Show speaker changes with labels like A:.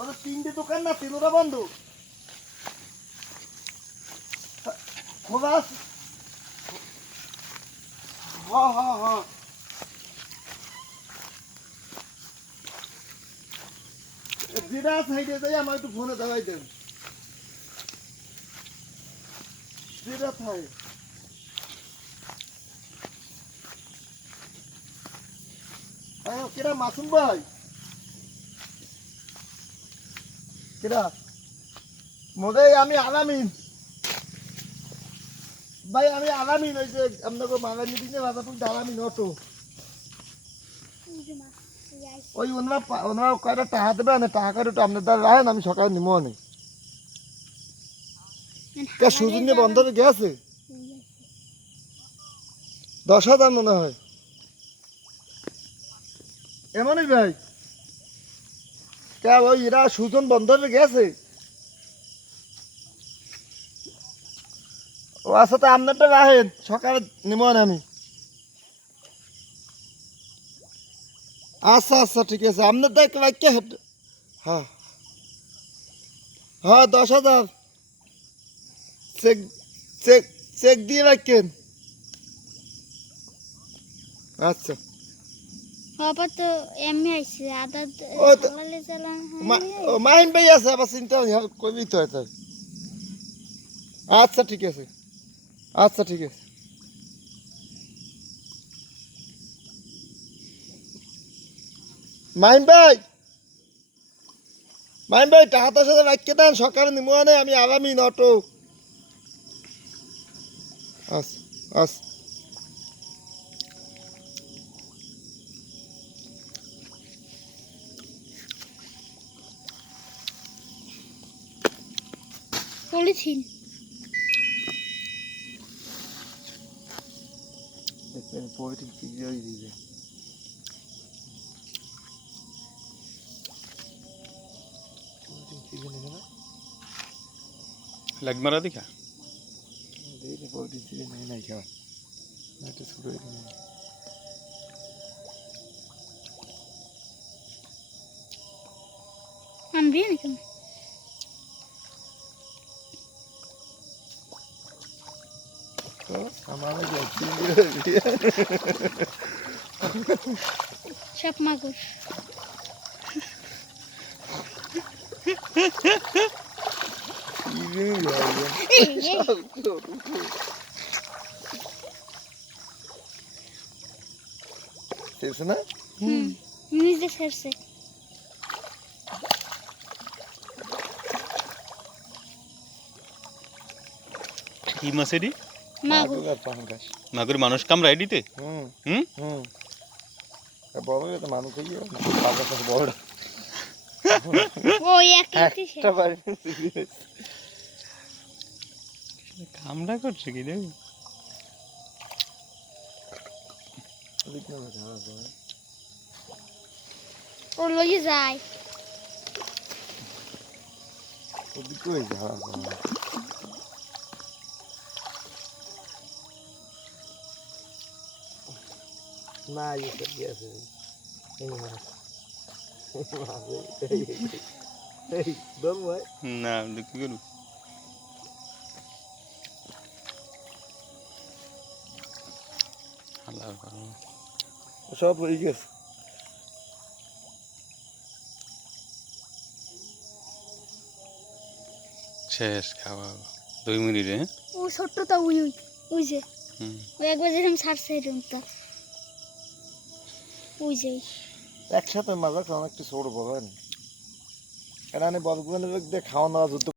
A: ওদের তিনটে দোকান না তিনোটা বন্ধ খোলা আছে হ হ হ যেটা সাইডে যাই, আমার একটু ফোনে দেখাই দেন। যেটা হ্যাঁ কেরা মাসুম ভাই? আমি আলামিন। ভাই, আমি আলামিন, ওই যে আপনাকে বাঙালি মিটিং এ রাজা তুলতে আলামিন, অটো। ওই ওনারা ওনারা কয়টা টাকা দেবে? না টাকা করে আপনার দ্বারা রাখেন, আমি সকালে নিমো অনেক। কে সুজন যে বন্ধ গেছে? দশ হাজার মনে হয়। এমনই ভাই। কে ওই এরা সুজন হয়ে গেছে? ও আচ্ছা তো আপনারটা রাখেন, সকালে নিমো না আমি। আচ্ছা আচ্ছা ঠিক আছে। আপনার দেখ বাক্য হ্যাঁ। হ্যাঁ দশ হাজার। চেক চেক চেক দিয়ে রাখেন। আচ্ছা। মাহিন ভাই আছে আবার চিন্তা হ্যাঁ, কবি তো আচ্ছা ঠিক আছে। আচ্ছা ঠিক আছে। মাহিন ভাই! মাহিন ভাই টাকাটার সাথে রাখতে দেন সকালে নিমো আমি আরামই নটো। আচ্ছা আচ্ছা।
B: পলিথিন
A: দেখবেন পোয়েটিক পিজিয়ে দিবে।
C: লাগ মারা দেখা?
A: দেখে পিজিয়ে নেবে নাই খাওয়া না এটা
B: আনবি না কেন
A: তো আমার যাচ্ছি
B: সাপ মাগুর এই, এই,
A: শেষ না
B: হুম নিজে ছেড়ছে
C: কি মাছেরই
B: মাগুর
A: আর পাঙ্গাস
C: মাগুর মানুষ কামড়াই দিতে
A: হুম
C: হুম?
A: হুম। বড় তো মানুষ হয়ে গেল পাঙ্গাস বড়।
B: ওই একই দিছে
A: একটা বাড়ি
C: কামড়া করছে কি দেখ
B: ও যায়।
A: না ইয়ে সব গেছে এই মাছ মাছ এই এই দম ভাই
C: না কি করব আল্লাহ ভালো
A: সব হয়ে গেছে
C: শেষ খাওয়া দুই মিনিটে হ্যাঁ
B: ও ছোট্টটা উই উই ওই যে একবার যেরকম ছাড়ছে এরকম তো
A: একসাথে মজা খাওয়ানো একটু ছোট বলেন এখানে বদগুলো খাওয়া দাওয়া যুদ্ধ